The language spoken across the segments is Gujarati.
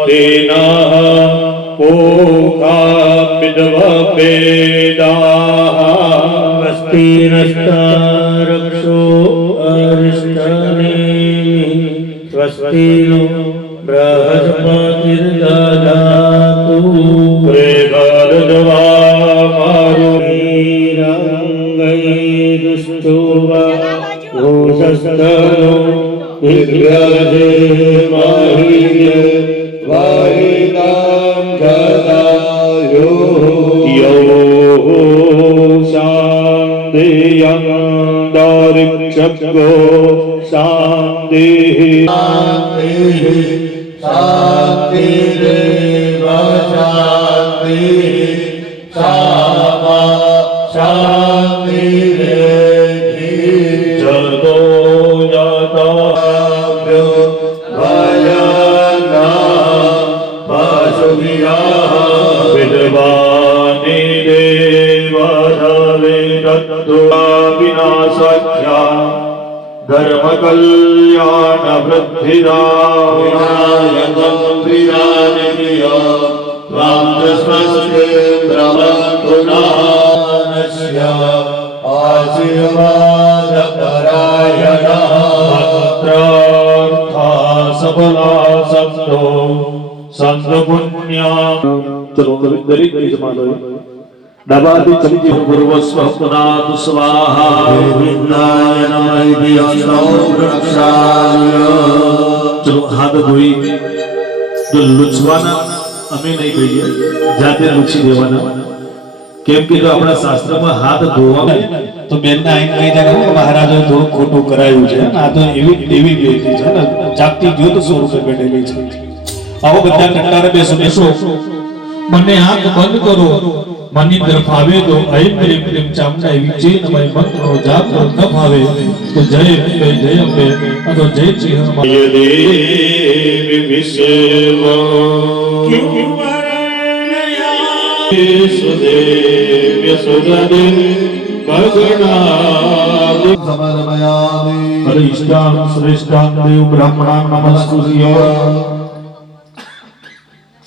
स्वस्तिनः पूषा विद्ववेदाः स्वस्ति नस्तारक्षो अरिष्टनेमिः स्वस्ति नो बृहस्पतिर्दधातु वीरङ्गैदुष्टुवा घोषस्थलो विग्रहे महिने वारिदां जदायो यो शान्तियं दारिक्षको शान्तिः शान्तिरेव शान्तिः सामा शान्तिरेधि जगतो जाताभ्यो भजना पशुभिः विद्वानि देवधवे तत्त्वा विनाशख्या धर्मकल्याण वृद्धिदा विनायकं विनानिधिय त्वां स्वस्ति ब्रह्मन्तु नस्य आशीर्वादपरायणः अत्रार्था सफला सप्तो संतपुण्या चलो दलित जमालो नवादि चमकी पूर्वस्व पुनातु स्वाहा विद्याय नमः वृक्षाय चलो हाथ धोई जो लुचवाना અમે નહીં કહીએ જાતે લૂછી દેવાના કેમ કે જો આપણા શાસ્ત્રમાં હાથ ધોવા તો બેનના આઈને કહી જાય કે મહારાજે થોડું ખોટું કરાયું છે આ તો એવી દેવી દેવતી છે ને જાગતી જ્યોત સ્વરૂપે બેઠેલી છે આવો બધા ટટ્ટારે બેસો મને આંખ બંધ કરો મનની તરફ આવે તો અયમ પ્રેમ પ્રેમ ચામડા વિજય નમય મંત્રનો જાપ કરો ન ભાવે તો જય અંબે તો જય શ્રી હનુમાન દેવી વિશ્વ સુદેવ્ય સુગદેવ ભગણાદ સમર્પયામિ હરિષ્ટાં શ્રેષ્ઠાં દેવ બ્રાહ્મણાં નમસ્કુર્ય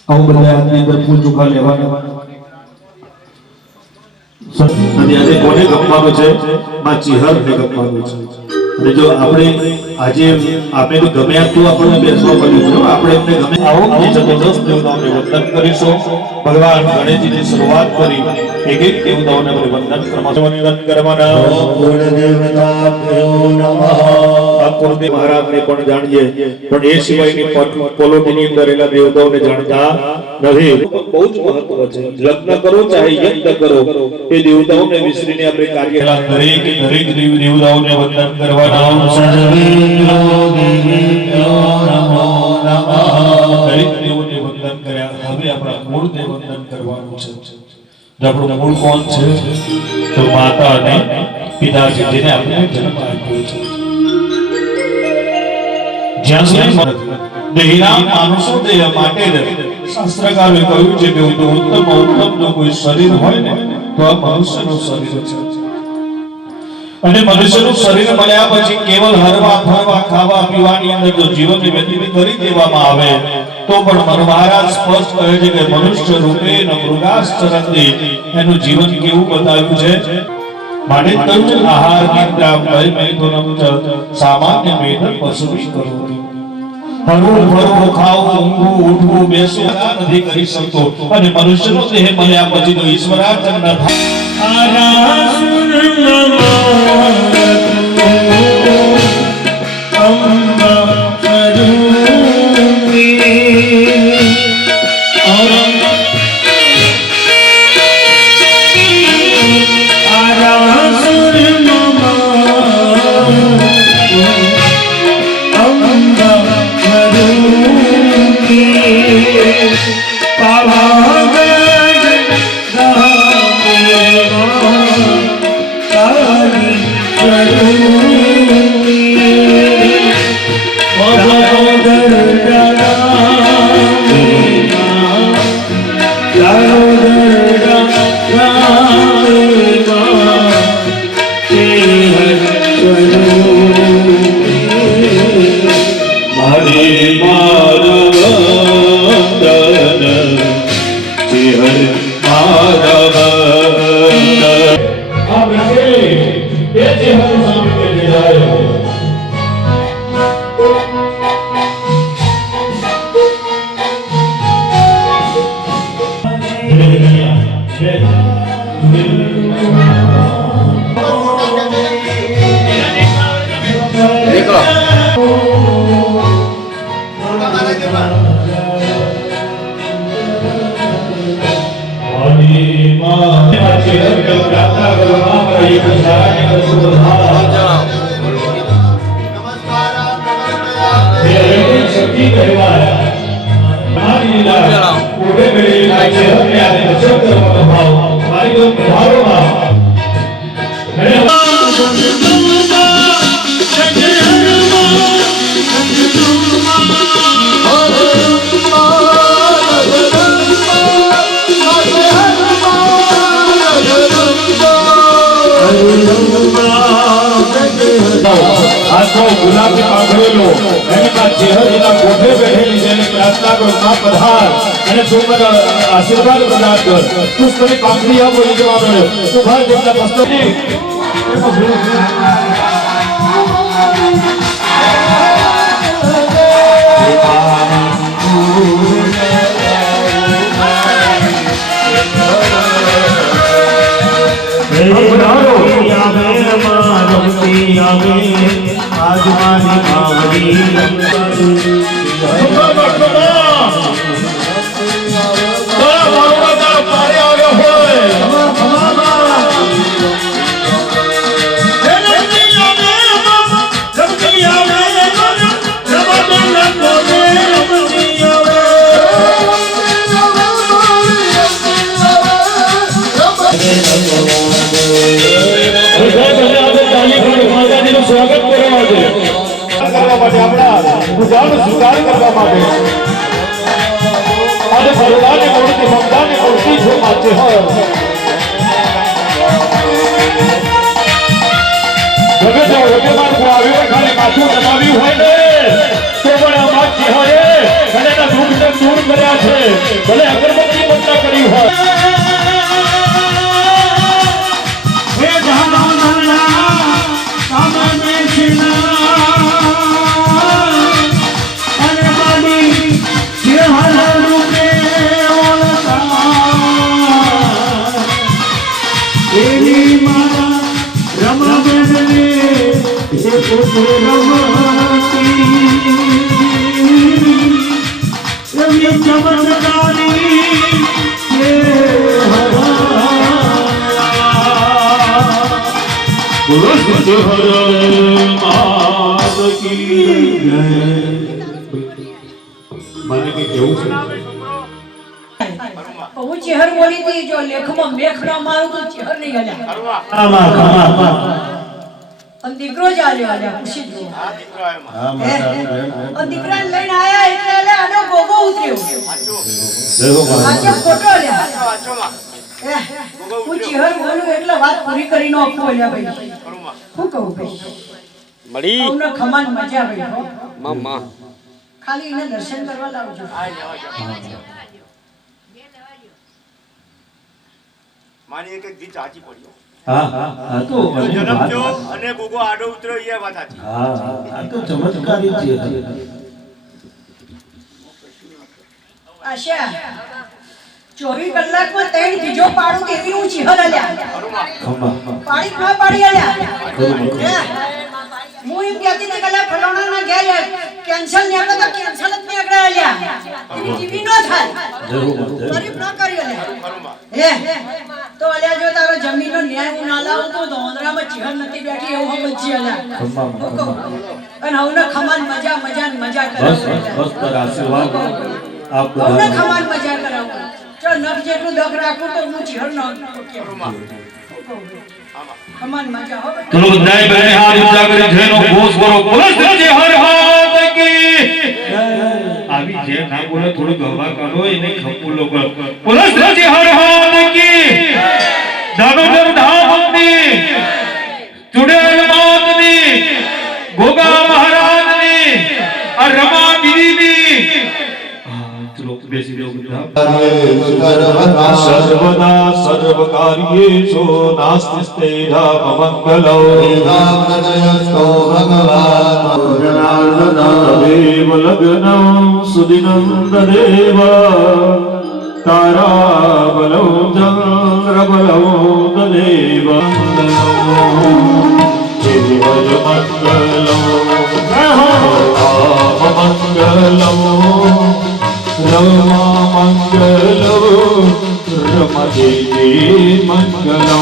આવું બધા આની અંદર ફૂલ ચોખા લેવાના અને આજે કોને ગમવાનું છે માં ચિહર ને ગમવાનું છે અને જો આપણે આજે આપણે તો ગમે આટલું આપણને બેસવા પડ્યું છે આપણે એમને ગમે આવો એ જબરદસ્ત દેવતાઓને વંદન કરીશું ભગવાન ગણેશજીની શરૂઆત કરી એક એક દેવતાઓને આપણે વંદન કરવાના પૂર્ણ દેવતાભ્યો નમઃ આ પૂર્ણ મહારાજને પણ જાણીએ પણ એ સિવાયની પોલોટીની અંદર રહેલા દેવતાઓને જાણતા નથી બહુ જ મહત્વ છે લગ્ન કરો ચાહે યજ્ઞ કરો એ દેવતાઓને વિસરીને આપણે કાર્ય દરેક દેવતાઓને વંદન કરવાના સર્વેન્દ્રો દેવેભ્યો નમો નમઃ દરેક દેવોને વંદન કર્યા હવે આપણા મૂળ દેવ વંદન કરવાનું છે આપણું મૂળ કોણ છે તો માતા અને પિતાજી જેને આપણે જન્મ આપ્યો છે જ્યાં સુધી દેહના માણસો દેહ માટે શાસ્ત્રકારોએ કહ્યું છે કે ઉત્તમ જો કોઈ શરીર હોય ને તો આ મનુષ્યનું શરીર છે અને મનુષ્યનું શરીર મળ્યા પછી કેવલ હરવા ફરવા ખાવા પીવાની અંદર જો જીવનને વ્યતીત કરી દેવામાં આવે તો પણ મહારાજ સ્પષ્ટ કહે છે કે મનુષ્ય રૂપે મૃગાશ્ચરંતી એનું જીવન કેવું બતાવ્યું છે માટે કહ્યું છે આહાર નિદ્રા ભય મૈથુનમ ચ સામાન્ય મેદન પશુભી કરોતિ હરવું ફરવું ખાવું ઊંઘવું ઉઠવું બેસવું નથી કરી શકતો અને મનુષ્યનો દેહ મળ્યા પછી તો ઈશ્વરાર્ચન ન થાય ગુલાબી પાંખડેલો એની માં ચેહરીના કોઠે બેઠેલી છે એને પ્રાર્થના કરો માં પધાર અને તું મને આશીર્વાદ પ્રદાન કર તું મને પાંખડી આપો એ જવાબ મળ્યો તું ભાર જેટલા પુસ્તકની आज मानी मावड़ी સ્વાગત કરવા માટે આપણા પૂજાનો સ્વીકાર કરવા માટે આજે ભગવાનની મૂર્તિ મમતાની મૂર્તિ છે માચે હોય જગત માણસો આવ્યો ખાલી માથું નમાવ્યું હોય ને તો પણ આ માચે હોય અને એના દુઃખને દૂર કર્યા છે ભલે અગરબત્તી બંધ કરી હોય હું ચેહર બોલી હતી જો લેખમાં મેખ ના મારું તો ચેહર નહીં હલ્યા અને દીકરો જ આલ્યો ખુશી જો અને દીકરાને લઈને આયા એટલે આનો ગોગો ઉતર્યો આજે ફોટો લ્યા હું ચેહર બોલું એટલે વાત પૂરી કરી નો આપો લ્યા ભાઈ શું કહું ભાઈ મળી તમને ખમાન મજા ભાઈ મામા ખાલી એને દર્શન કરવા લાવજો માની એક ગીત સાચી પડ્યો હા તો જન્મ થયો અને ગોગો આડો ઉતર્યો એ વાત સાચી આ તો ચમત્કારી છે આશા 24 કલાકમાં ત્રણ બીજો પાડું કેવી હું ચિહર આલ્યા પાડી ખા પાડી આલ્યા હું એમ કહેતી હતી કે ફલાણા ના ઘેર કેન્સલ ને આપણે તો કેન્સલ જ ને આગળ આલ્યા એની જીવી નો થાય તારીફ ન કરી આલ્યા તો આલ્યા જો તારો જમીનનો ન્યાય હું ના લાવું તો ધોંદરામાં ચિહર નથી બેઠી એવું હમ બચી આલ્યા અને હવને ખમાન મજા મજા મજા કરે બસ પર આશીર્વાદ આપ હવને ખમાન મજા કરાવો જો નખ જેટલું દખ રાખું તો હું ચિહર ન ખમાન મજા હો ચલો બધાય બહેને હાથ ઊંચા કરી જેનો ઘોષ કરો પુરુષ જે હર હાથ કી આવી જે ના બોલે થોડું ગવા કરો એને ખપુલો કરો પુરુષ જે હર હાથ કી દાનોદર ધામની ચુડેલ માતની ગોગા મહારાજની આ રમા દીદીની ચલો બેસી જાઓ બધા સર્વદા સર્વ કાર્યેષુ નાસ્તિ મંગલો નામનયસ્તો ભગવાન દેવ લગ્નમ સુદિનમ દેવ તારા બલો ચંદ્ર પ્રબલો દેવ મંગલો રમા મંગલો રમદેવી મંગલો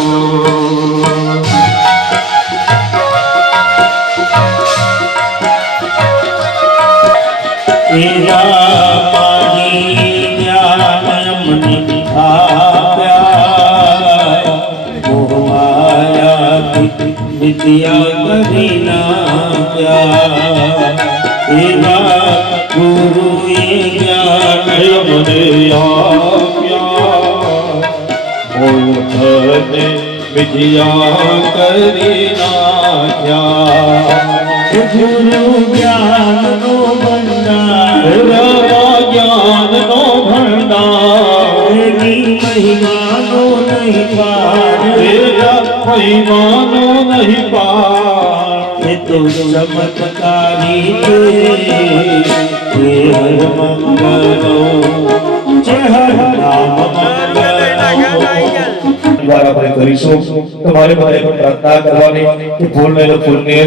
વિદ્યા કરીના એવા ગુરુએ જ્ઞાન મને આપ્યા મોહને વિદ્યા કરી નાખ્યા ગુરુ જ્ઞાનનો ભંડાર જ્ઞાનનો ભંડાર એની મહિમાનો નહીં પાર મહિમાનો નહીં પાર એ તો ચમત્કારી છે હર મંગલો જય હર રામ દ્વારા આપણે કરીશું તમારે બધાએ પણ પ્રાર્થના કરવાની કે ફૂલને ફૂલને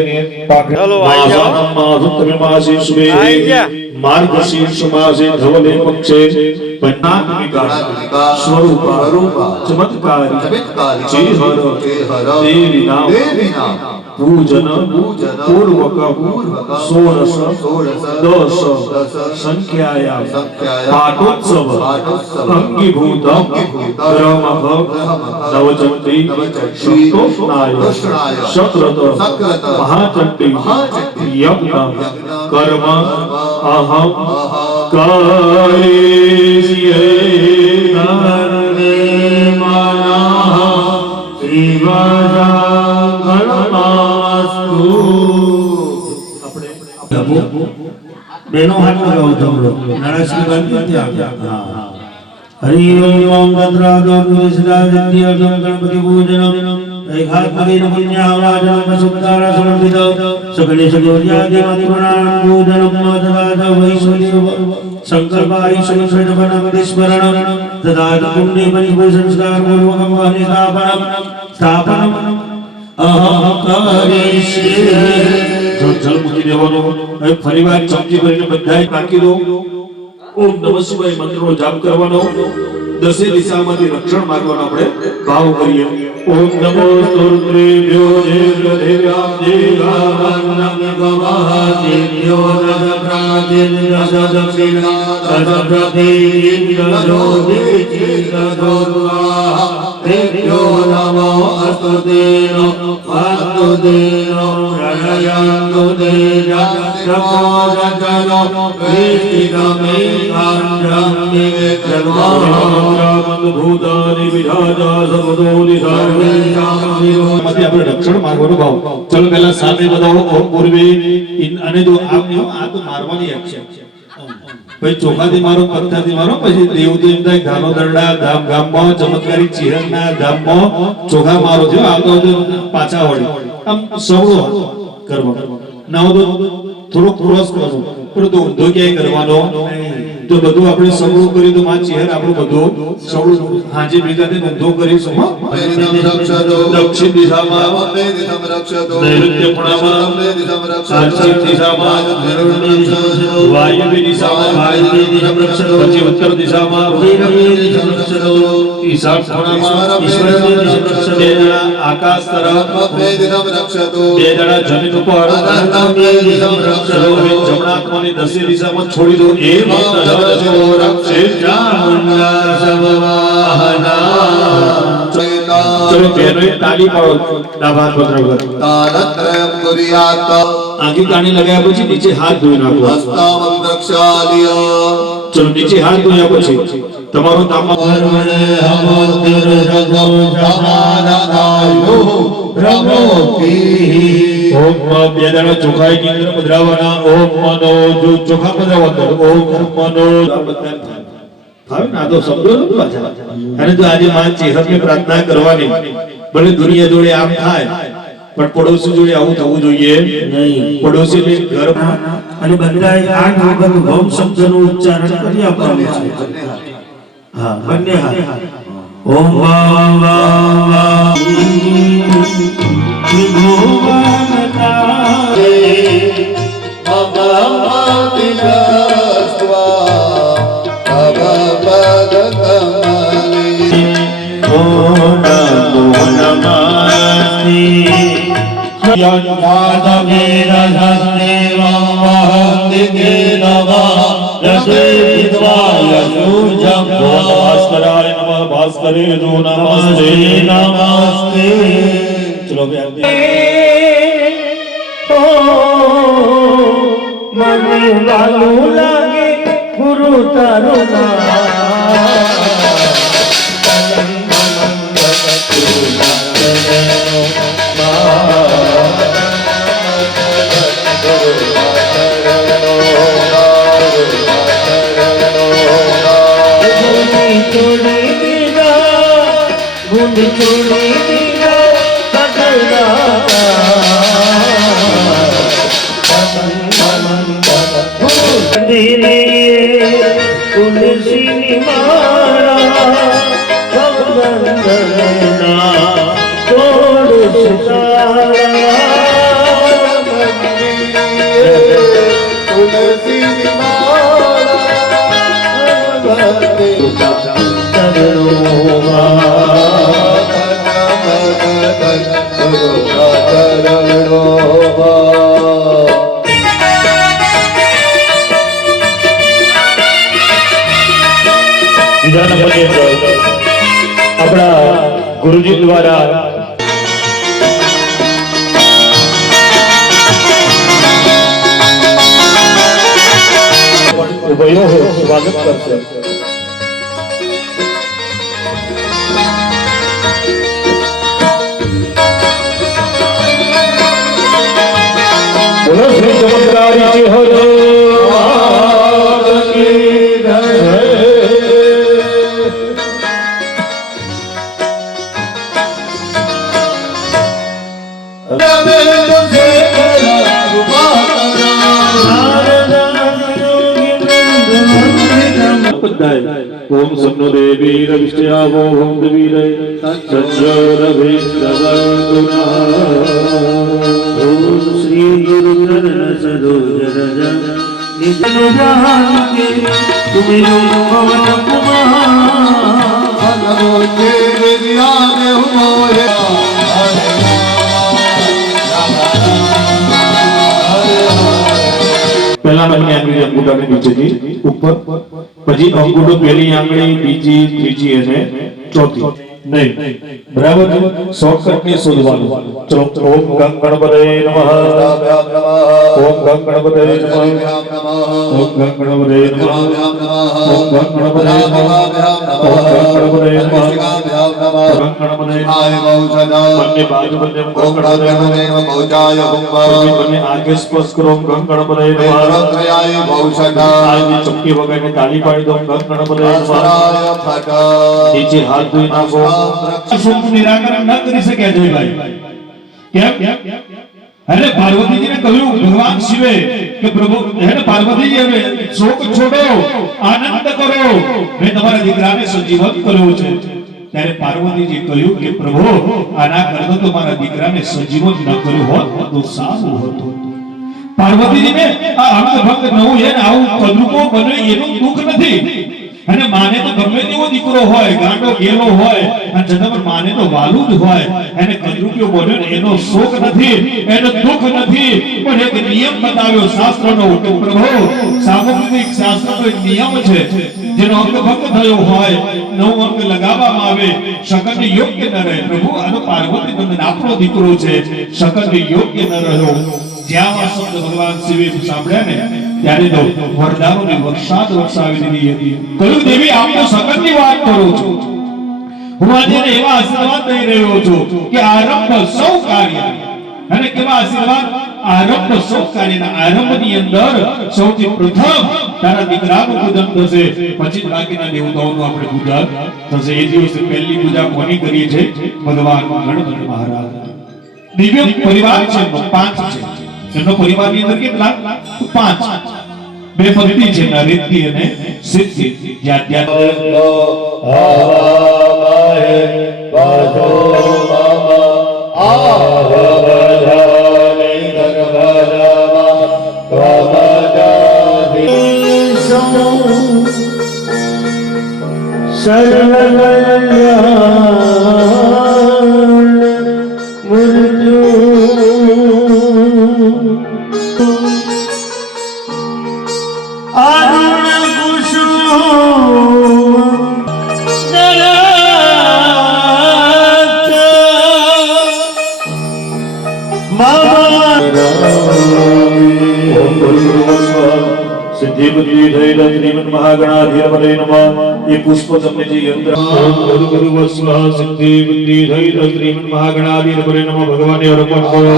માર્ગશીર્ષમાસે ધવલે પક્ષે પન્નાક વિકાસ સ્વરૂપા ચમત્કારી ચેહર દેવી નામ પૂજન પૂર્વક ષોડશ દશ સંખ્યાયા પાઠોત્સવ અંગીભૂત બ્રહ્મ નવચંડી સપ્તોષ્ણાય સક્રત મહાચંડી યજ્ઞ કર્મ અહમ કરીષ્યે ધર્મે મનઃ શ્રીવરાગણમાસ્તુ બેનો હાથ લગાવો જમરો નરસિંહ ગણપતિ આવ્યા હરિ ઓમ ભદ્રાદો વિષ્ણા વિદ્ય ગણપતિ પૂજનમ એકાત્મકેન પુણ્યાવાચનમ સુતારા સમર્પિત સકલે સગોર્યાદિ પુરાણ પૂજનમ તદાદ વૈશ્વદેવ સંકલ્પાય સંસ્કૃતવનમ સ્મરણ તદાદ પુણ્ય પરિપૂર સંસ્કાર પૂર્વકમ વહને સ્થાપનમ અહમ કરીષ્યે જલ મૂકી દેવાનો હવે ફરીવાર ચમચી ભરીને બધાએ નાખી દો ઓમ નમઃ શિવાય મંત્રનો જાપ કરવાનો દસે દિશામાંથી રક્ષણ માંગવાનો આપણે ભાવ કરીએ ઓમ નમો સ્તોત્રેભ્યો દેવ્યામ દેવાનંદમ ગવાદેવ્યો રજપ્રાજિર્રજદક્ષિણા રજપ્રતિર્રજોદિચિર્રજોર્વાહ દેવ્યો નમો અસ્તુતેનો વાસ્તુતેનો પ્રણયંતુ દેજા રમોરજનો વિષ્ટિગમે કાંડમે ભૂતાની વિરાજા સર્વદોનિ માંથી આપણે રક્ષણ માંગવાનો ભાવ ચલો પહેલા સાથે બતાવો ઓમ પૂર્વે અને જો આ તો મારવાની એક્શન પછી ચોખાથી મારો પથ્થરથી મારો પછી દેવ તો એમ થાય ગાનો દરડા ગામમાં ચમત્કારી ચિહરના ગામમાં ચોખા મારો થયો આવતો પાછા વળી આમ સવળો કરવા ના તો થોડો ક્રોસ કરવો પણ તો ઊંધો ક્યાંય કરવાનો તો બધું આપણે સવળું કર્યું તો માં ચહેર આપણું બધું સવળું હાજે ભેગા થઈને ઊંધો કરીશું દક્ષિણ દિશામાં નૈઋત્ય ખૂણામાં પશ્ચિમ દિશામાં વાયવ્ય દિશામાં પછી ઉત્તર દિશામાં ઈશાન ખૂણામાં બે જણા આકાશ તરફ બે જણા જમીન ઉપર જમણા હાથમાંની દસે દિશામાં છોડી દો એ ચલો પહેલો એક તાલી પાડો ડાબા હાથ બરાબર તાલત્રયમ કુર્યાત આંખી કાણી લગાવ્યા પછી નીચે હાથ ધોઈ નાખો હસ્તાવં પ્રક્ષાલ્ય ચલો નીચે હાથ ધોયા પછી તમારો તાંબા કર્મણે હમોતિર રજો સમાનદાયો બ્રહ્મોપી ઓમ બે દાડા ચોખાઈ ની અંદર પધરાવવાના ઓમ મનો જો ચોખા પધરાવવાના ઓમ મનો હવે ના તો શબ્દો નથી પાછા અને જો આજે માં ચેહરની પ્રાર્થના કરવાની ભલે દુનિયા જોડે આમ થાય પણ પડોશી જોડે આવું થવું જોઈએ નહીં પડોશીને ઘર અને બધાએ 8 વખત ઓમ શબ્દનું ઉચ્ચારણ કરી આપવાનું છે હા બંને હાથ ઓમ ભાસ્કરાય નમઃ ભાસ્કરે નમસ્તે નમસ્તે ચલો મને વાલું લાગે ગુરુ તારું તુલસી બીજા નંબરની અંદર આપણા ગુરુજી દ્વારા ઉભયો સ્વાગત કરશે. બોલો શ્રી ચમત્કારી ચેહરો ओम सन्नो देवी रविष्टयावो ओम देवीरे सज्जोरभिष्टवन्दुना ओम श्री गुरु चरण सरोज रज निज निजान के तुम्हें पवन कुमार भगवते विद्या में मोहे पहला नंबर आंगળી અંગૂઠાની નીચેથી ઉપર પછી અંગૂઠો પહેલી આંગળી બીજી ત્રીજી અને ચોથી નહીં બરાબર શોર્ટકટ ને શોધવાનું ચલો ઓમ ગંગ ગણપતય નમઃ ઓમ ગંગ ગણપતય નમઃ ઓમ ગંગ ગણપતય નમઃ ઓમ ગંગ ગણપતય નમઃ ઓમ ગંગ ગણપતય નમઃ ગંગ ગણપતય आय बहुसदा બંને બાજુ બંને ओम गणपते नमः बहुचाय हुम બંને આગે સ્પર્શ કરો ઓમ ગંગ ગણપતય નમઃ रुद्रयाय बहुसदा આજની ચપટી વગાડીને તાળી પાડી દો ગંગ ગણપતય નમઃ स्वराय फट નીચે હાથ ધોઈ નાખો શોકનું નિરાકરણ ન કરી શક્યા જયભાઈ કેમ અરે પાર્વતીજીને કહ્યું ભગવાન શિવે કે પ્રભુ હે પાર્વતીજી હવે શોક છોડો આનંદ કરો મેં તમારા દીકરાને સજીવન કર્યો છે ત્યારે પાર્વતીજી કહ્યું કે પ્રભુ આના કરતા તો મારા દીકરાને સજીવન ન કર્યો હોત તો સારું હતું પાર્વતીજીને આ અંગ ભંગ નવું એને આવું કદરૂપો બને એનું દુઃખ નથી અને માને તો ગમે તેવો દીકરો હોય ગાંડો ગેલો હોય અને છતાં પણ માને તો વાલું જ હોય એને કદરૂપિયો બન્યો ને એનો શોક નથી એનો દુઃખ નથી પણ એક નિયમ બતાવ્યો શાસ્ત્રનો કે પ્રભુ સામુદ્રિક શાસ્ત્રનો એક નિયમ છે જેનો અંગ ભંગ થયો હોય નવો અંગ લગાવવામાં આવે શકન યોગ્ય ન રહે પ્રભુ આ તો પાર્વતી નંદન આપણો દીકરો છે શકન યોગ્ય ન રહ્યો જ્યાં આ શબ્દ ભગવાન શિવે સાંભળ્યા ને ત્યારે તો વરદાનોની વરસાદ વરસાવી દીધી હતી કહ્યું દેવી આપનો શકનની વાત કરું છું હું આજે એવા આશીર્વાદ દઈ રહ્યો છું કે આરંભ સૌ કાર્ય અને કેવા આશીર્વાદ આરંભ સૌ કાર્યના આરંભની અંદર સૌથી પ્રથમ તારા દીકરાનું પૂજન થશે પછી બાકીના દેવતાઓનું આપણે પૂજન થશે એ દિવસે પહેલી પૂજા કોની કરીએ છે ભગવાન ગણપતિ મહારાજ દિવ્ય પરિવાર છે પાંચ છે એમનો પરિવારની અંદર કેટલા પાંચ બે પદ્ધતિ છે નરિદ્ધિ અને સિદ્ધિ જ્યાં સિદ્ધિ બુદ્ધિ ધૈર્ય શ્રીમન મહાગણાધીપતય નમઃ. એ પુષ્પ તમને જે યંત્ર ગુરુ ગુરુ વસ્વ સિદ્ધિ બુદ્ધિ ધૈર્ય શ્રીમન મહાગણાધીપતય નમઃ ભગવાનને અર્પણ કરો.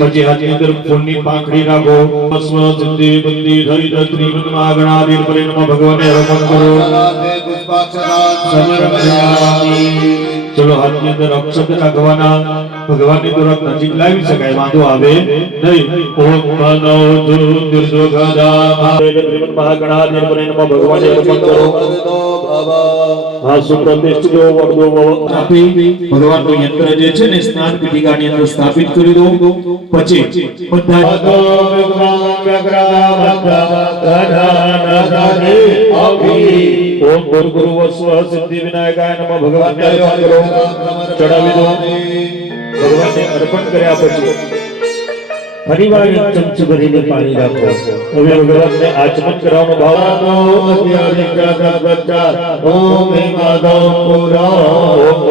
પછી હાથની અંદર ફૂલની પાંખડી રાખો. વસ્વ સિદ્ધિ બુદ્ધિ ધૈર્ય શ્રીમન મહાગણાધીપતય નમઃ ભગવાનને અર્પણ કરો. ચલો હાથની અંદર અક્ષત રાખવાના. ભગવાનની તરફ નજીક લાવી શકાય, વાંધો આવે નહીં. ઓમ નમો દુર્ગા મહાગણાધિપતય નમઃ ભગવાનને અર્પણ કરો. હા સુપ્રતિષ્ઠિત જો વરદો આપી ભગવાનનું યંત્ર જે છે ને સ્નાન પીઠિકાની અંદર સ્થાપિત કરી દો. પછી બધા ઓમ ગુરુ વસ્વ સિદ્ધિ વિનાયકાય નમઃ ભગવાનને અર્પણ કરો. ચડાવી દો. ભગવાનને અર્પણ કર્યા પછી ફરીવાર એક ચમચી ભરીને પાણી રાખો. હવે ભગવાનને આચમન કરવાનો ભાવ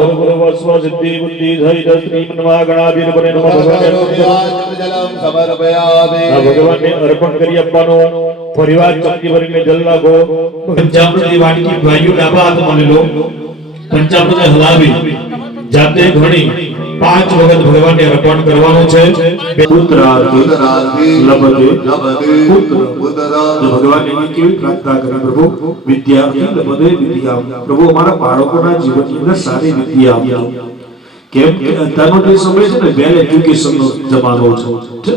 ઓમ ગુરુ વસ્વ સિદ્ધિ બુદ્ધિ ધૈર્ય શ્રીમન મહાગણાધીપતય નમઃ ભગવાનને અર્પણ કરો. આ ભગવાનને અર્પણ કરી આપવાનો. ફરીવાર ચમચી ભરીને જલ નાખો. પંચામૃતની વાટકી ભાઈઓ ડાબા હાથમાં લઈ લો. પંચામૃતને હલાવી જાતે ઘણી 5 વખત ભગવાનને અર્પણ કરવાનું છે. ભગવાનને કેવી પ્રાર્થના કરે? પ્રભુ વિદ્યાર્થી લબદે વિદ્યા. પ્રભુ અમારા બાળકોના જીવનની અંદર સારી વિદ્યા આપો. કેમ કે અત્યારનો જે સમય છે ને વેલ એજ્યુકેશનનો જમાનો છે.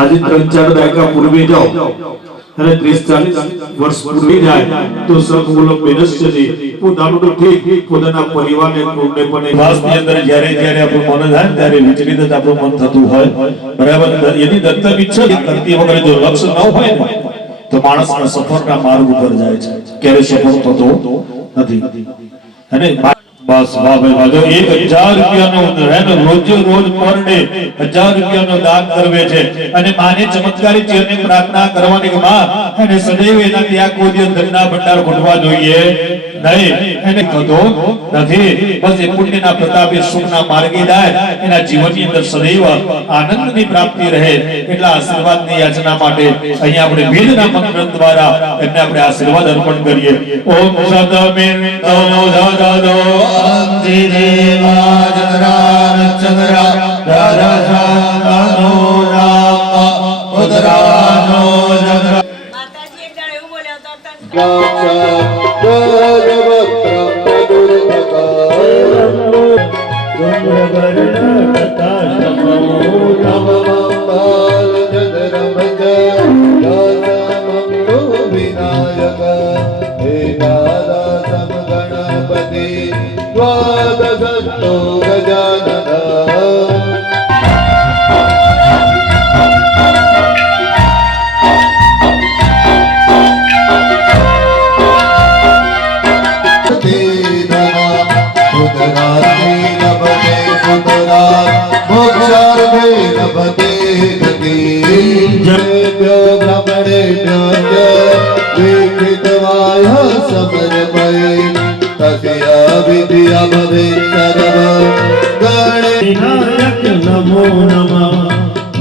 આજે 3-4 દાયકા પૂર્વે જાઓ અને 30-40 વર્ષ પૂર્વે જાય તો સર્વમૂલક મનસ્યની પોતાનું તો ઠીક પોતાના પરિવારને કુટુંબને પણ વાસની અંદર જ્યારે આપણું મન થાય ત્યારે વિચલિત જ આપણું મન થતું હોય. બરાબર. એની દત્તક ઈચ્છા કરતી વગર જો લક્ષ્ય ન હોય ને તો માણસ સફરના માર્ગ ઉપર જાય છે, ક્યારે સફળ થતો નથી. અને બસ વાહ ભાઈ વાહ. જો 1000 રૂપિયાનો રોજ પર ડે 1000 રૂપિયાનો દાન કરવે છે અને માને ચમત્કારી ચેરને પ્રાર્થના કરવાની કે માં અને સદૈવ એના ત્યાં કોઈ દિવસ ધનના ભંડાર ઘટવા જોઈએ નહીં. એને થતો નથી. બસ એ પુણ્યના પ્રતાપે સુખના માર્ગે જાય. એના જીવનની અંદર સદૈવ આનંદની પ્રાપ્તિ રહે. એટલા આશીર્વાદની યાચના માટે અહીંયા આપણે વેદના મંત્ર દ્વારા એમને આપણે આશીર્વાદ અર્પણ કરીએ. ઓમ સદમેન તનો દાદો દેવા ચંદ્રા ચંદ્રા દારાનો રામ ઉદરાનો ચંદ્ર. માતાજી એક દાડો એવું બોલ્યા હતા વિદ્યા ભવે સર્વ વિનાયક નમો નમઃ.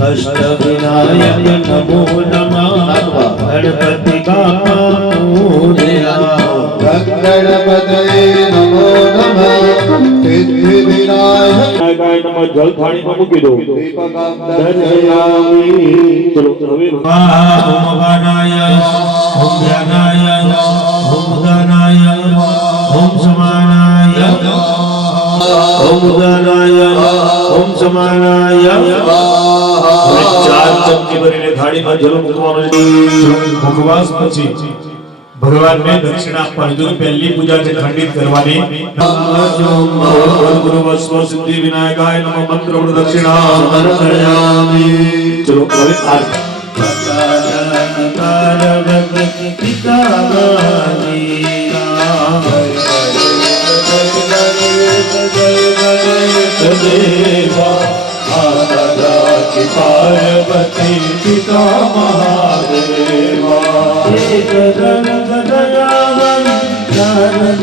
અષ્ટ વિનાયક નમો નમઃ. ગણપતિ બાપા મોરયા. ગણપતયે નમો નમઃ. સિદ્ધિ વિનાયક ગાય નમઃ. જલ થાળીમાં મૂકી દો. દર્શયામિ. ચલો હવે ઓમ ગાનાય ઓમ જ્ઞાનાય ઓમ ગાનાય ઓમ સમાનાય ઓમ ગાનાય ઓમ સમાનાય. ચાર ચમચી ભરીને થાળીમાં જલ મૂકવાનો છે. મુખવાસ પછી ભગવાનને દક્ષિણા આપવાની. જો પહેલી પૂજા છે ખંડિત કરવાની. ગુરુ વસ્વ સિદ્ધિ વિનાયકાય નમઃ મંત્ર પ્રદક્ષિણા સમર્પયામિ. ચલો હવે આ पार्वती पिता महादेवा एक रंग दयावन चार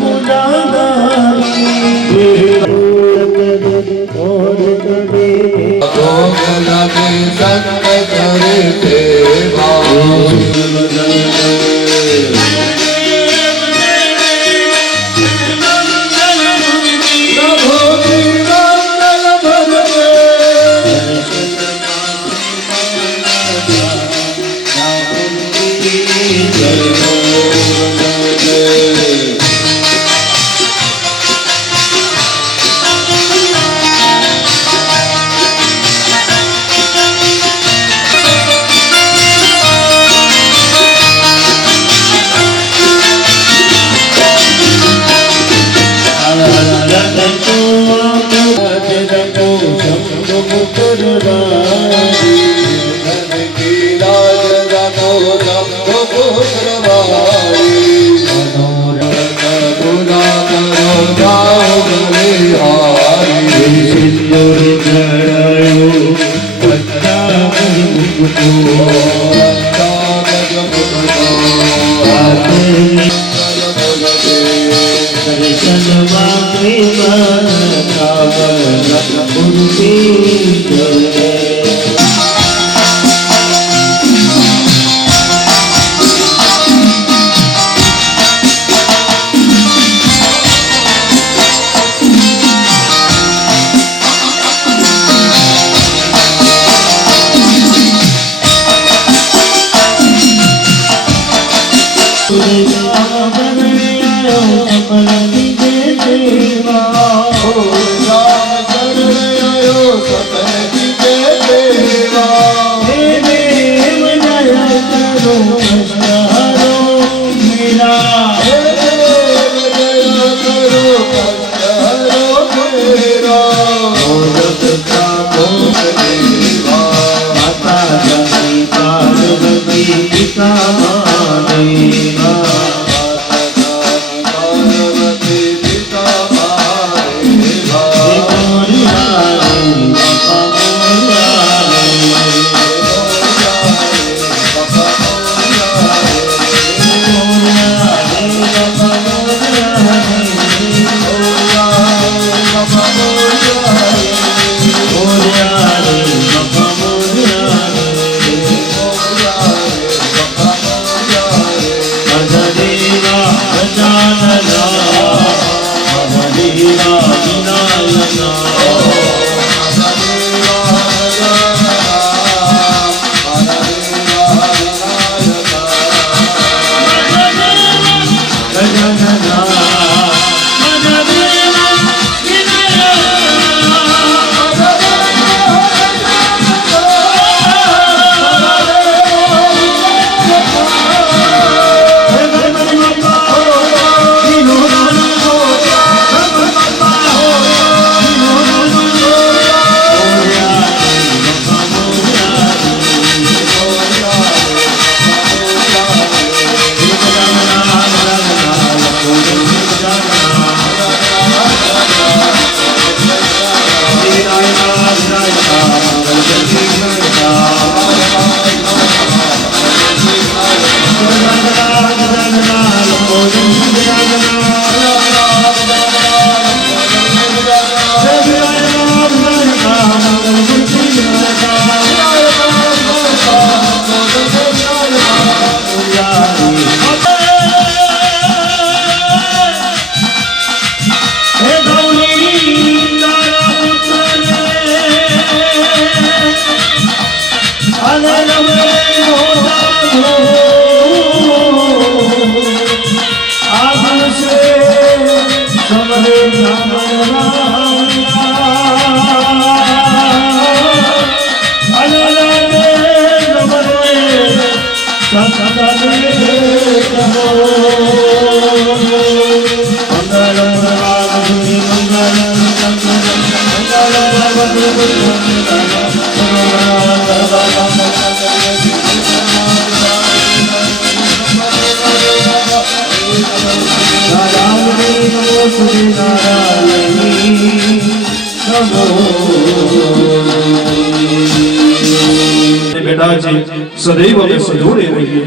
બેટા છે સદૈવ અમે સજોડે રહીએ.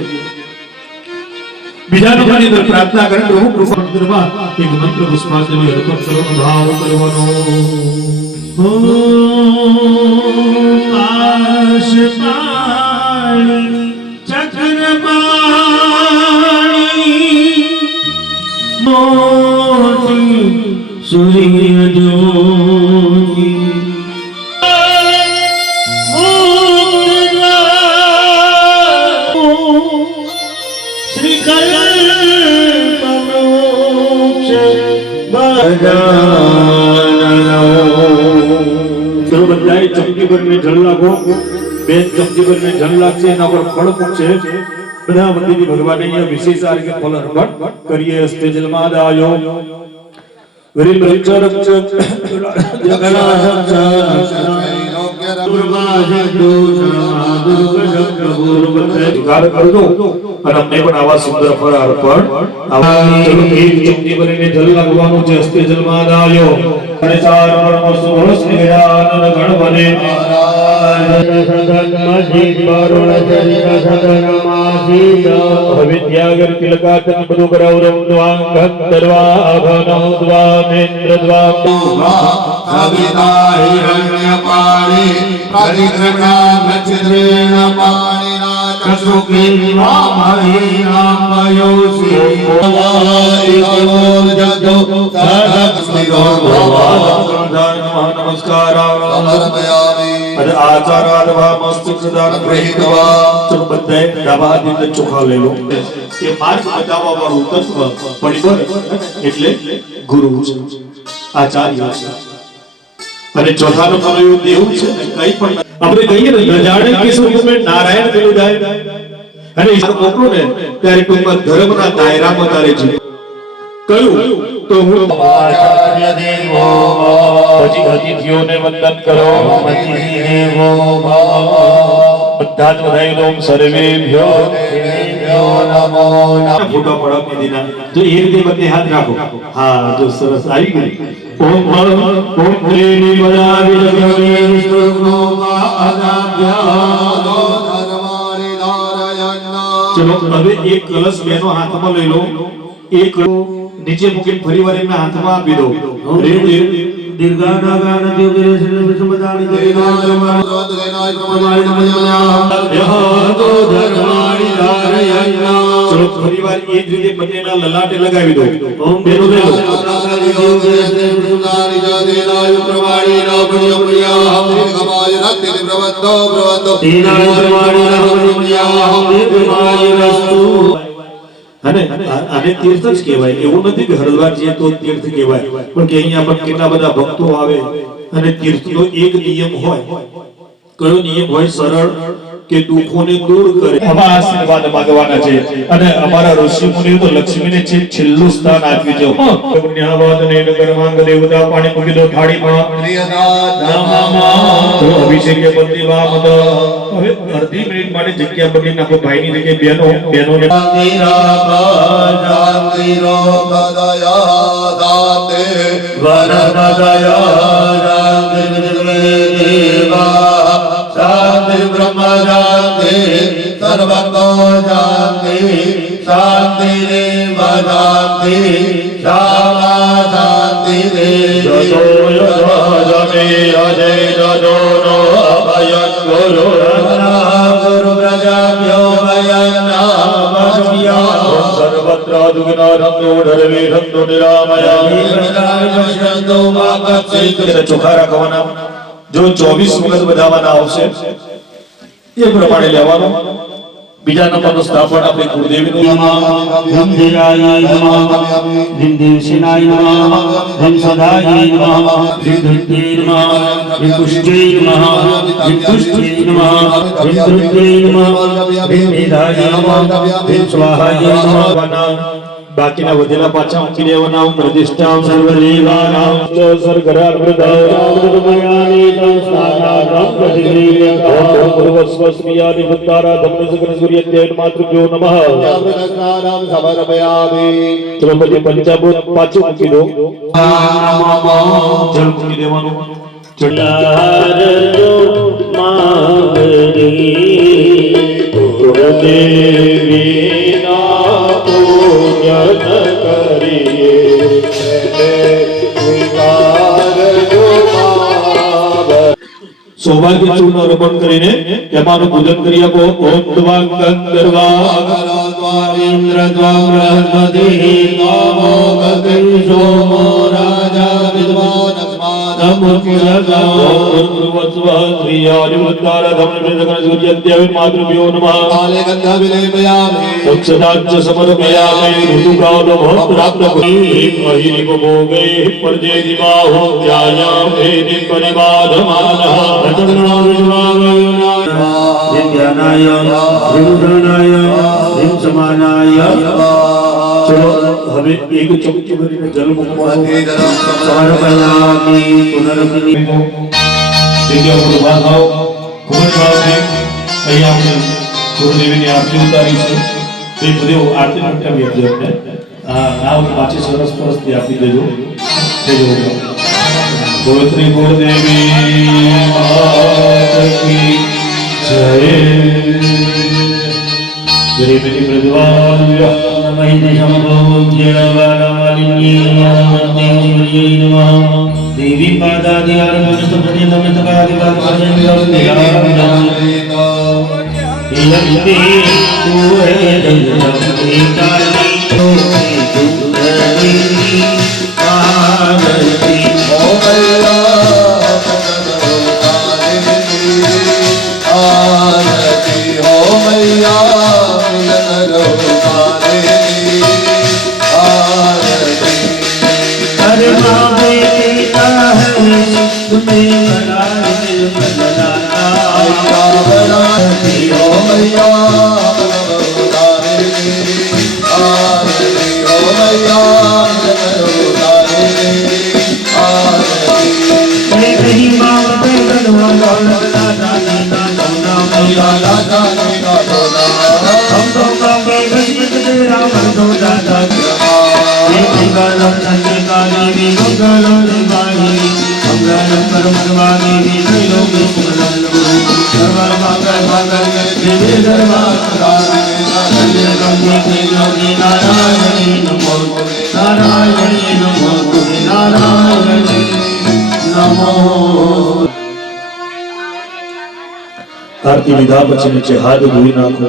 બીજા નંબરની અંદર પ્રાર્થના કરે પ્રભુ કૃપા મંદિરમાં એક મંત્ર પુષ્પાંજલિ અર્પણ કરવાનો ભાવ કરવાનો. આશ પાણી ચક્રપાણી મોટી સૂર્ય જ્યોતિ શ્રી કલ્પવૃક્ષ ચલો બધાએ ચમચી ભરીને જળ લાગો. બેન ચમચી ભરીને જળ લાગશે, એના પર ફળ પૂછશે. બધા મંદિરની ભગવાનને અહીંયા વિશેષ આ રીતે ફળ અર્પણ કરીએ. હસ્તે જલમાં દાયો ગરીબ રક્ષ રક્ષ કરજો અને અમને પણ આવા સુંદર ફળ અર્પણ. ચલો એક ચમચી ભરીને જલ લાગવાનું છે. હસ્તે જલમાં દાયો અને ચાર ફળનો સુભ શ્રી ગજાનન ગણપતિ વિદ્યાગર તિલકાતન બધું કરાવરમ દ્વાંગ દર્વાભનમ દ્વાનેન્દ્ર દ્વામ સવિતા હિરણ્યપાણી પરિઘ્રણાન છિદ્રેણ પાણીના ચક્ષુકીર્વામહીનામયોસી નમસ્કાર સમર્પયામિ અને આચારાદવા મસ્તિષ્ક દાન ગ્રહિતવા. ચલો બધાએ ડાબા હાથની ચોખા લઈ લો. કે માર્ગ બતાવવા વાળું તત્વ પરિબળ એટલે ગુરુ છે, આચાર્ય છે. અને ચોથાનું ફળ એવું દેવું છે ને કઈ પણ આપણે કહીએ ને ન જાણે કે સ્વરૂપે નારાયણ પેલું જાય અને ઈશ્વર મોકલો ને ત્યારે ટૂંકમાં ધર્મના દાયરામાં તારે છે કયું તો હું આચાર્ય દેવો પછી અતિથિઓને વંદન કરો. દેવો બધા જ વધાઈ ઓમ સર્વેભ્યો નમો ફોટો પડો દીના. તો એ રીતે બંને હાથ રાખો. હા જો સરસ આવી ગઈ. ઓમ ઓમ ત્રીની બધાવી લગવી ચલો હવે એક કલશ બેનો હાથમાં લઈ લો. એક નીચે મૂકીને ફરી વાર એમના હાથમાં આપી દો. ચલો ફરી વાર એ જ રીતે બંનેના લલાટે લગાવી દો. ઓમ બેનો લઈ લો. અને આને તીર્થ જ કહેવાય. એવું નથી કે હરિદ્વાર જઈએ તો તીર્થ કહેવાય, પણ કે અહીંયા પણ કેટલા બધા ભક્તો આવે અને તીર્થનો એક નિયમ હોય. કયો નિયમ હોય? સરળ કે દુઃખોને દૂર કરે. આવા આશીર્વાદ માંગવાના છે અને અમારા ઋષિ મુનિઓ તો લક્ષ્મીને છેલ્લું સ્થાન આપ્યું છે. પુણ્યાવાદ ને નગરમાંગ દેવતા પાણી મૂકી દો થાળીમાં. તો અભિષેક બંદીવા મત હવે અડધી મિનિટ માટે જગ્યા બદલી નાખો. ભાઈની જગ્યાએ બહેનોને શાંતિ બ્રહ્મ શાંતિ સર્વતો શાંતિ શાંતિ રે શાંતિ શામા શાંતિ રે જતો જમે અજય જજો નો અભય ગુરુ ગુરુ પ્રજાભ્યો ભયનામસ્યો સર્વત્ર દુગ્ન રંગો ધરવે રંગો નિરામયા. ચોખા રાખવાના. જો 24 વખત બધાવાના આવશે એ પ્રમાણે લેવાનો. બીજા નંબરનું સ્થાપન આપણે કુળદેવીનું. ધનદેવાય નમઃ ધન દેવસેનાય નમઃ ધન સદાય નમઃ ધન ધૃત્યે નમઃ ધન પુષ્ટ્યે નમઃ ધન પુષ્ટ્યે નમઃ ધન ધૃત્યે નમઃ ધન મેધાય નમઃ ધન સ્વાહાય નમઃ. બાકીના વધેલા પાછા મૂકી દેવાના. ઓમ પ્રતિષ્ઠામ સર્વદેવાનામ સર્ગરામૃતામૃતમયાની તમ સ્નાનાનામ પ્રતિક્રિયતામ પૂર્વસ્વસ્મિયાદિ ભૂતારાધમ સૂર્યત્યેન માતૃભ્યો નમઃ. યામૃતસ્નાનામ સમર્પયામિ. ચલો પછી પંચાભૂત પાછું મૂકી દો. જળ મૂકી દેવાનું. ચડારજો માંગરી ગુરુદેવીના પૂજન કરીએ સૌભાગ્ય ચૂર્ણ અર્પણ કરીને એમાંનું પૂજન કરી આપો. ઓમ દ્વામ ગંધર્વા ઇન્દ્ર દ્વામ બૃહસ્પતિ નમો ગગન સોમો રાજા વિદ્વાન નમો પૂર્વસ્વ શ્રીયાદિવૃત્તારાધમ સૂર્યત્યેન માતૃભ્યો નમઃ. કાલે ગંધા વિલેપયામિ. દક્ષદાચ સમર્પયામિ. ઋતુકાલો પ્રાપ્ત મહિરિવ ભોગૈ પરજેતિ બાહુ ધ્યાયામેતિ પરિબાધમાનઃ. વિદ્યાનાય વિમુદ્રણાય વિમ સમાનાય. ચલો હવે એક ચમચી ભરીને જલ મૂકવાનું. સમર્પયામિ પુનરપી જગ્યા ઉપર ઉભા થાઓ. ખૂબ જ ભાવથી અહીંયા આપણે ગુરુદેવીની આરતી ઉતારી છે. તે બધે આરતી પ્રગટાવી આપજો અમને. નામ પાછી સરસ પરસથી આપી દેજો. ગોત્રી ગુરુદેવી માત કી જય. ગરીબની પ્રજ્વાલ્ય નમઃ શંભોજ્યવાલાલિન્યે નમઃ. દેવી પાદાદિ આરભસ્તપતિ अरे माँ बेटा है तुम्हें बड़ा दिल नहीं माँ हम तो कांगे गजबत तेरा मन तो दादा मंगलम चंद्रिकादेवी मंगलम देवादेवी मंगलम परमदेवी त्रैलोक्य मंगलम गुरु सर्वर मंगल मंगल देवी सर्वात्मकादेवी नारायणी नमो नारायणी नमो नारायणी नमो. આરતી લીધા પછી નીચે હાથ ધોઈ નાખો.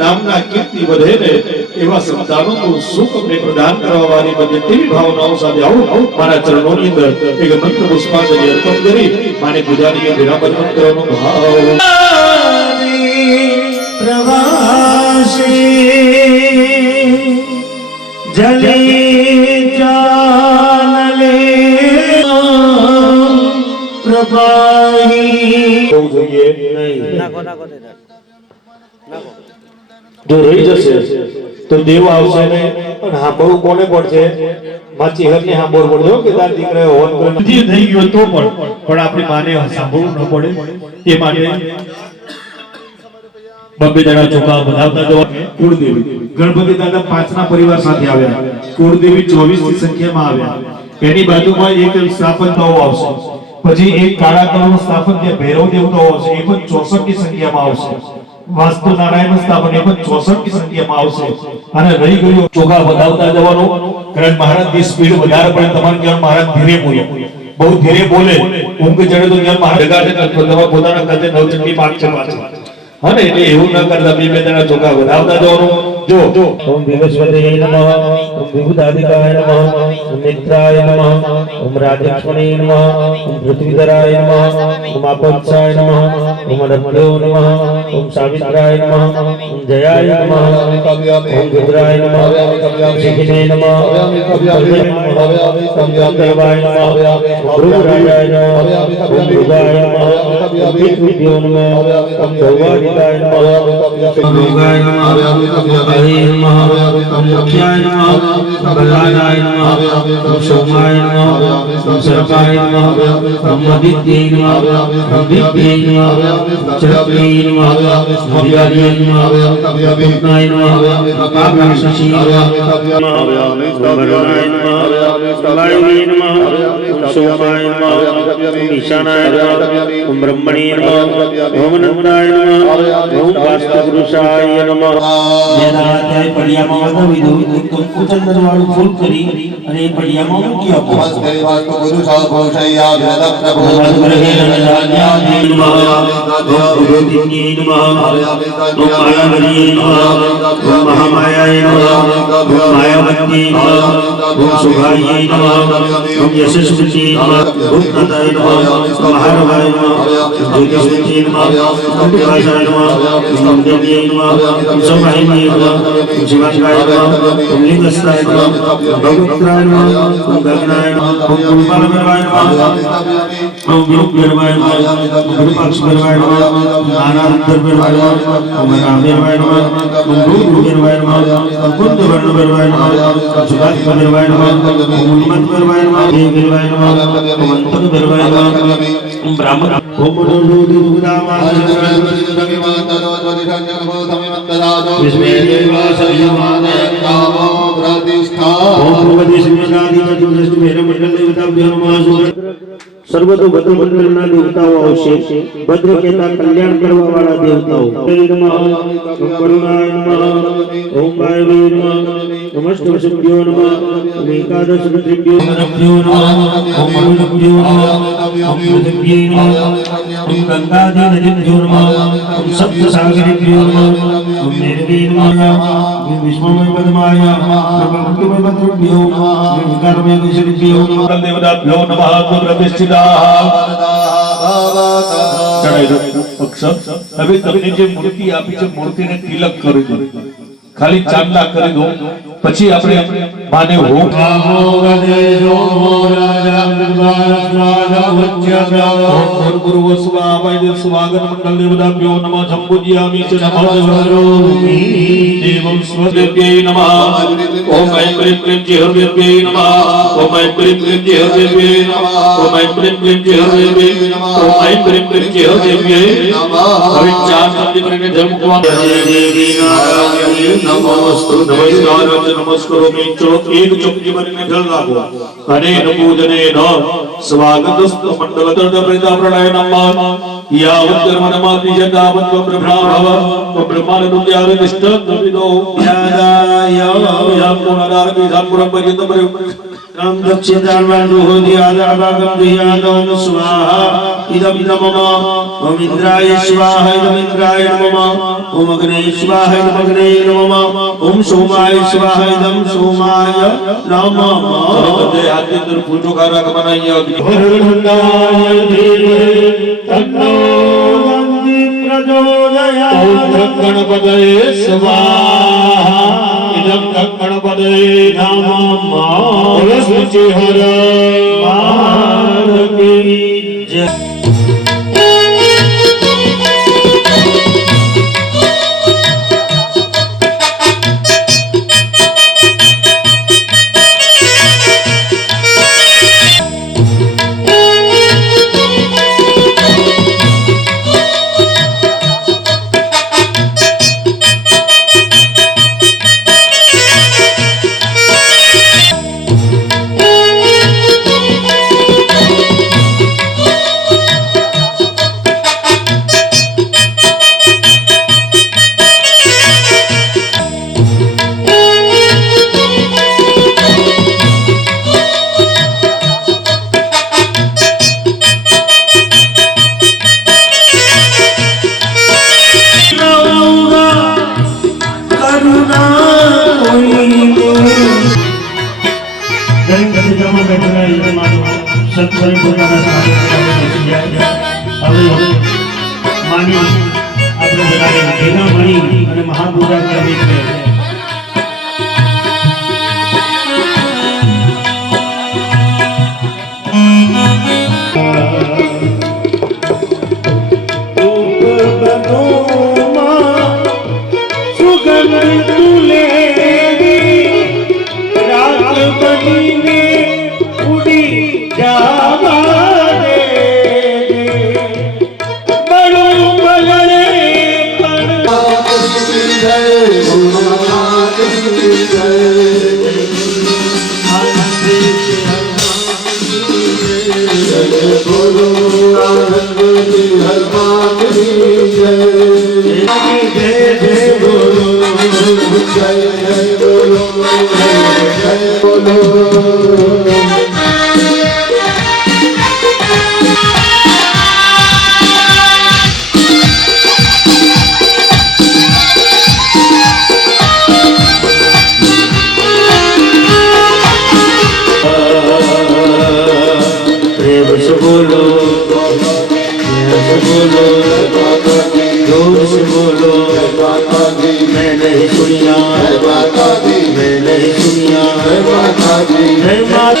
નામના કીર્તિ વધે ને એવા સંતાનોનું સુખ અમને પ્રદાન કરવા વાળી બને તેવી ભાવનાઓ સાથે આવો મારા ચરણોની અંદર એક મંત્ર પુષ્પાંજલિ અર્પણ કરી માની પૂજાની વિરામન મંત્રનો ભાવ. પ્રવાસી જલે ચાનલે પ્રભાહી હોવું જોઈએ. જો રહી જશે તો દેવ આવશે ને પણ સાંભળવું કોને પડશે? માછી હરને સાંભળવું પડશે કે તાર દીકરાએ હોન કરે નથી થઈ ગયો તો પણ આપણી માને સાંભળવું ન પડે એ માટે બબ્બે દાડા ચોખા બનાવતા જવા. કુળદેવી ગણપતિ દાદા 5 ના પરિવાર સાથે આવ્યા. કુળદેવી 24 ની સંખ્યામાં આવ્યા. એની બાજુમાં એક સ્થાપન નવો આવશે. પછી એક કાળા કલરનો સ્થાપન જે ભૈરવ દેવનો આવશે એ પણ 64 ની સંખ્યામાં આવશે. વાસ્તુ નારાયણ સ્થાપન એ પણ 64 ની સંખ્યામાં આવશે. અને રહી ગયું ચોખા વધાવતા જવાનું. કારણ મહારાજની સ્પીડ વધારે પડે. તમારે જ્ઞાન મહારાજ ધીરે બોલે, બહુ ધીરે બોલે. ઊંઘ ચડે તો જ્ઞાન મહારાજ તમારા પોતાના કદે નવચંડી પાક છે પાછળ. હા ને એટલે એવું ન કરતા બે દાડા ચોખા વધાવતા જવાનું. જો ओम विवस्वते नमः ओम विभुदादिकाय नमः ओम मित्राय नमः ओम राजलक्ष्मणे नमः ओम पृथ्वीधराय नमः ओम आपवत्साय नमः ओम रत्नयो नमः ओम सावित्राय नमः ओम जयाय नमः ओम रुद्राय नमः ओम शिखिने नमः ओम देवाय नमः ओम भृगुराजाय नमः ओम भृगाय नमः ओम पितृभ्यो नमः ओम गौवादिकाय नमः ओम भोगाय नमः भार्गवे नमः ओम मुख्याय नमः ओम बलवानाय नमः ओम सोमाय नमः ओम सर्पाय नमः ओम आदित्याय नमः ओम विद्याय नमः ओम चक्रये नमः ओम विद्याय नमः ओम रत्नाय नमः ओम कामराक्षसी नमः ओम वरुणाय नमः ओम वायुवे नमः ओम सोमाय नमः ओम ईशानाय नमः ओम ब्रह्मणे नमः ओम नंदाय नमः ओम वास्तुपुरुषाय नमः વેદાધ્યાય પડિયામાં વધાવી દો કંકુ ચંદનવાળું ફૂલ કરી અને એ પડિયામાં મૂકી આપો નમસ્તે વાસ્તુ પુરુષા ભોષયા વેદ પ્રભુ ભગવદ્ગૃહે નંદાન્યાય નમઃ ઓમ ભગવતીન્યે નમઃ ઓમ માયાવતીએ નમઃ ઓમ મહામાયાય નમઃ ઓમ માયાવત્યે નમઃ ઓમ શુભાય નમઃ ઓમ યશસ્વીતે નમઃ ઓમ તતાય નમઃ ઓમ મહારવાય નમઃ ઓમ જ્યોતિષ્મતે નમઃ ઓમ વિકાસાય નમઃ ઓમ દેવ્યે નમઃ ઓમ સૌભાગ્યે नमः शिवाय नमः ओम लिंगस्थाय नमः भगवत्राय नमः ओम गगनाय नमः ओम कुंभलभरवाय नमः ओम विरूपभरवाय नमः ओम विरूपाक्षभरवाय नमः ओम नानारुद्रभरवाय नमः ओम रामभरवाय नमः ओम भूभरवाय नमः ओम कुंदवर्णभरवाय नमः ओम सुभाषभरवाय नमः ओम उन्मत्तभरवाय नमः देवभरवाय नमः ओम अंतभरवाय नमः ओम ब्राह्मण ओम मनोरुद्रभुदामाय सर्वतो भद्र मंडलना देवताओं आवशे भद्र केता कल्याण करवा वाला देवताओं ओम करुणाय नमः ओम वायवे नमः नमस्ते शुभ्यो नमः ओम एकादश रुद्रभ्यो नमः ओम मनुभ्यो नमः ओम पृथ्व्यै नमः ओम गंगादि नदीभ्यो नमः ओम सप्त सागरेभ्यो नमः ओम निर्गे नमः ओम विष्णुमय पद्माय ओम भक्तिमय पद्मभ्यो ओम विकारमय केशरिभ्यो नमः देवताभ्यो नमः प्रतिष्ठिताः ચડાઈ દો અક્ષર હવે તમને જે મૂર્તિ આપી છે મૂર્તિને તિલક કરી દો ખાલી ચાંદલા કરી દો પછી આપણે માને હોમ ગુરુ સ્વામી સ્વાગત મંડળ દેવતાભ્યો નમઃ સંપૂજ્યામિ ચ નમઃ દેવં સ્વદેવ્યૈ નમઃ ઓમ ઐં ક્લીં ક્લીં ચિહ્રદેવ્યૈ નમઃ ઓમ ઐં ક્લીં ક્લીં ચિહ્રદેવ્યૈ નમઃ ઓમ ઐં ક્લીં ક્લીં ચિહ્રદેવ્યૈ નમઃ ઓમ ઐં ક્લીં ક્લીં ચિહ્રદેવ્યૈ નમઃ હવે ચાર શબ્દ કરીને જપ નમોસ્તુ નમસ્કાર નમસ્કારોમિ ચો એક ચપટી ભરીને જળ લાગો અને પૂજનેન સ્વાગતસ્તુ મંડલતર પ્રજા પ્રણય નમઃ યાવત કર્મનમાતિ જતાવત બ્રહ્મા બ્રહ્માનંદ્યાર નિષ્ઠ વિદો યાદાય યા પુનરારતિ સાપુરમ પર્યંત Nam Dakshinarvanu Hodi Adabagam Dhyadam Swaha Idam Namama Om Indraya Swaha Idam Indraya Namama Om Agnaya Swaha Idam Agnaya Namama Om Somaya Swaha Idam Somaya Namama સર્વદે આદ્યંતર પૂજોકારક બનાય Varundaya Devi Tanno Gandhi Prachodaya ઓમ ગણપતયે સ્વાહા ઇદં ગણપતયે નમઃ Sri Hara Bharati Jai સુગંધ તુલે હનુમાન જય જય બોલો જય જય બોલો જય બોલો प्रेम से बोलो प्रेम से बोलो जोर से बोलो मैं नहीं सुनिया मैं नहीं सुनिया जय माता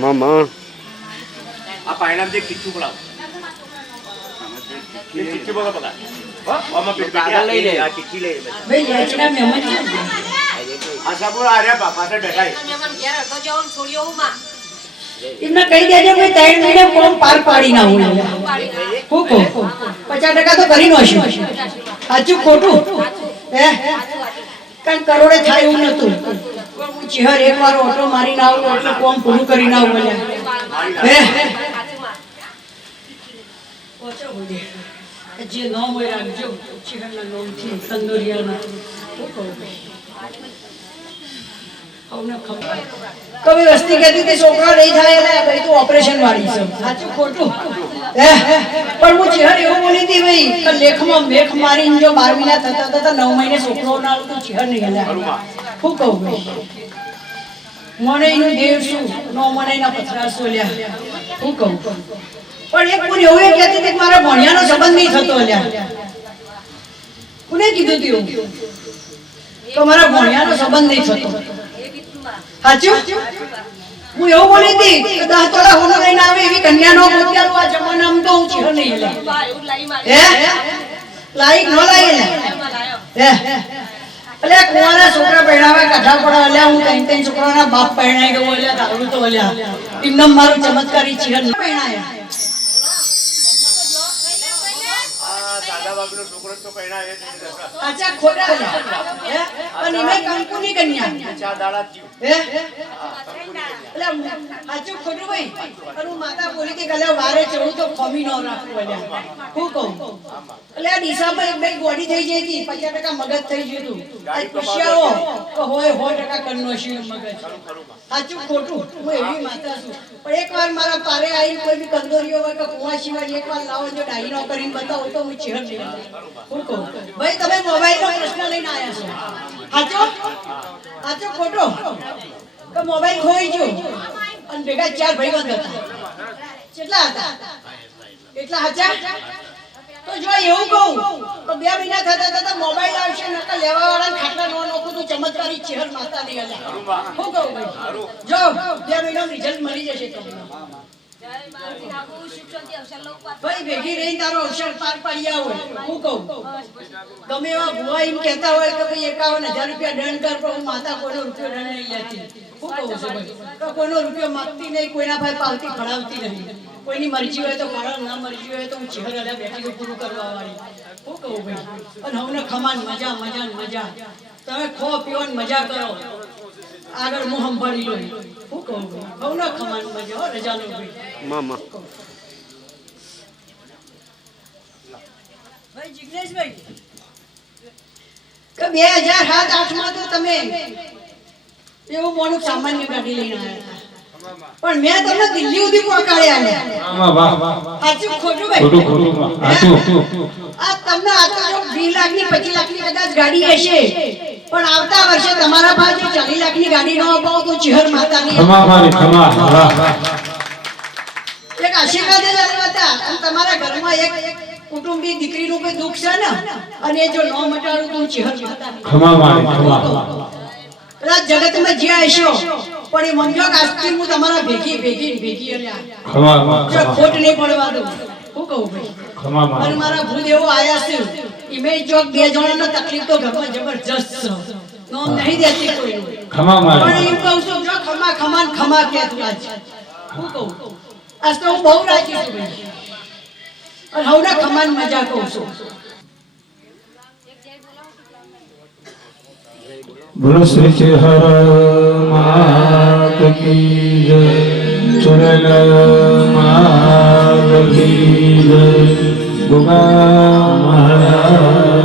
मामा આ પાયણામ જે કિચ્છું પડાવ એ કિચ્છું બગા બગા આમાં પેટ કાગળ લઈ લે આ કિચ્છી લઈ લે ભાઈ યાચના મહેમાન છે આ સાબુ આ રે બાપા પાછળ બેઠા મહેમાન ઘેર હતો જવાનું છોડ્યો હું માં એમને કહી દેજો કે 3 મહિને કોમ પાર પાડી ના હોય હુકો 50% તો કરી નોશું સાચું ખોટું હે કાં કરોડે થાય એવું નતું હું ચહેર એકવાર ઓટો મારીને આવું એટલે કોમ પૂરું કરીને આવું બોલ્યા હે ઓછો બોલે જે નામ હોય રાખજો ચિહરના નામથી તંદુરિયાના શું કહું કવિ વસ્તી કહેતી હતી છોકરા નહીં થાય એટલે ભાઈ તું ઓપરેશન વાળી છે સાચું ખોટું પણ હું ચિહર એવું બોલી હતી ભાઈ કે લેખમાં મેખ મારીને જો 12 મહિના થતા થતા 9 મહિને છોકરો ના આવ્યું તો ચિહર નહીં હલ્યા શું કહું ભાઈ મણેનું દેવ શું નો મણેના પથરા સોલ્યા શું કહું પણ એક પૂરી એવું કહેતી હતી કે મારા ભણ્યાનો સંબંધ નહીં થતો હલ્યા કોને કીધું તું કે મારા ભણ્યાનો સંબંધ નહીં થતો સાચું હું એવું બોલી હતી કે 10 તોલા હોનું લઈને આવે એવી કન્યાનો મોતિયારો આ જમાનામાં તો હું ચિહર નહીં લે હે લાઈક નો લાઈ લે હે અલે કુવાના છોકરા પહેણાવા કાઠા પડા અલ્યા હું ત્રણ છોકરાના બાપ પહેણાઈ ગયો અલ્યા તારું તો અલ્યા ઇન્નમ મારું ચમત્કારી ચિહર પહેણાયા અચ્છા ખોટા હે અને મે કંકુની કન્યા ચા દાડા હે એટલે આચું ખોટું ભાઈ અને હું માતા બોલી કે ગલે વારે ચડું તો ખમી ન રાખવું અલ્યા હું કહું એટલે આ દિશામાં એક બે ગોડી થઈ જઈ હતી 50% મગજ થઈ ગયું હતું આ પૂછ્યાઓ તો હોય 100% કન્નોશી મગજ આચું ખોટું હું એવી માતા છું પણ એકવાર મારા પારે આવીને કોઈ બી કંદોરીઓ હોય કે કુવા સિવાય એકવાર લાવો જો ડાઈ ન કરીને બતાવો તો હું ચિહર નહીં હું કહું ભાઈ તમે મોબાઈલનો પ્રશ્ન લઈને આવ્યા છો સાચો ખોટો તો મોબાઈલ ખોઈ ગયો અને ભેગા 4 ભાઈબંધ હતા કેટલા હતા એટલા હાચા તો જો એવું કહું તો 2 મહિના થતા થતા મોબાઈલ આવશે નકર લેવા વાળા ખાટલા નો નોખું તો ચમત્કારી ચહેર માતા ની અલ્યા હું કહું ભાઈ જો 2 મહિનાનું રિઝલ્ટ મળી જશે તમને ભાઈ ભેગી રહી તારો અવસર પાર પાડી આવો હું કહું ગમે એવા ભુવા એમ કહેતા હોય કે ભાઈ 51,000 રૂપિયા દંડ કર પણ હું માતા કોઈનો રૂપિયો દંડ નહીં લેતી હું કહું છું ભાઈ તો કોઈનો રૂપિયો માંગતી નહીં કોઈના ભાઈ પાલતી ખડાવતી નહીં કોઈની મરજી હોય તો ખડા ના મરજી હોય તો હું ચહેર અલ્યા બેઠી પૂરું કરવા વાળી હું કહું ભાઈ અને હવને ખમાન મજા મજા મજા તમે ખો પીઓ ને મજા કરો આગળ હું સંભાળી લો હું કહું ભાઈ હવને ખમાન મજા હો રજા લો ભાઈ મામા ભાઈ જિગ્નેશભાઈ કે 2007-8 માં તો તમે એવું મોનું સામાન્ય ગાડી લઈને આવ્યા પણ મેં તમને દિલ્હી સુધી પહોંચાડ્યા વાહ વાહ સાચું ખોટું ભાઈ ખોટું આ તમને આ તો 20 લાખની 25 લાખની કદાચ ગાડી હશે પણ આવતા વર્ષે તમારા પાસે 40 લાખની ગાડી ન અપાવો તો ચહેર માતાની ખમા વાહ એક આશીર્વાદ જ હતા અને તમારા ઘરમાં એક કુટુંબી દીકરીનું કોઈ દુઃખ છે ને અને જો ન મટાડું તો ચહેર માતાની ખમા જગતમાં જ્યાં હશો પણ એ મંજો આજથી હું તમારા ભેગી અલ્યા ખોટ નહીં પડવા દઉં હું કહું ભાઈ અને મારા ભૂદેવો આયા છે ઇમેજ ચોક 2 જણાનો તકલીફ તો ઘરમાં જબરજસ્ત છે નો નહીં દેતી કોઈ પણ એમ કહું છું જો ખમા કે તું આજ હું કહું આજ તો હું બહુ રાજી છું ભાઈ અને હવના ખમાન મજા કહું છું બોલો શ્રી ચેહર માત કી જય ચુરલ માત કી જય ગોગા મહારાજ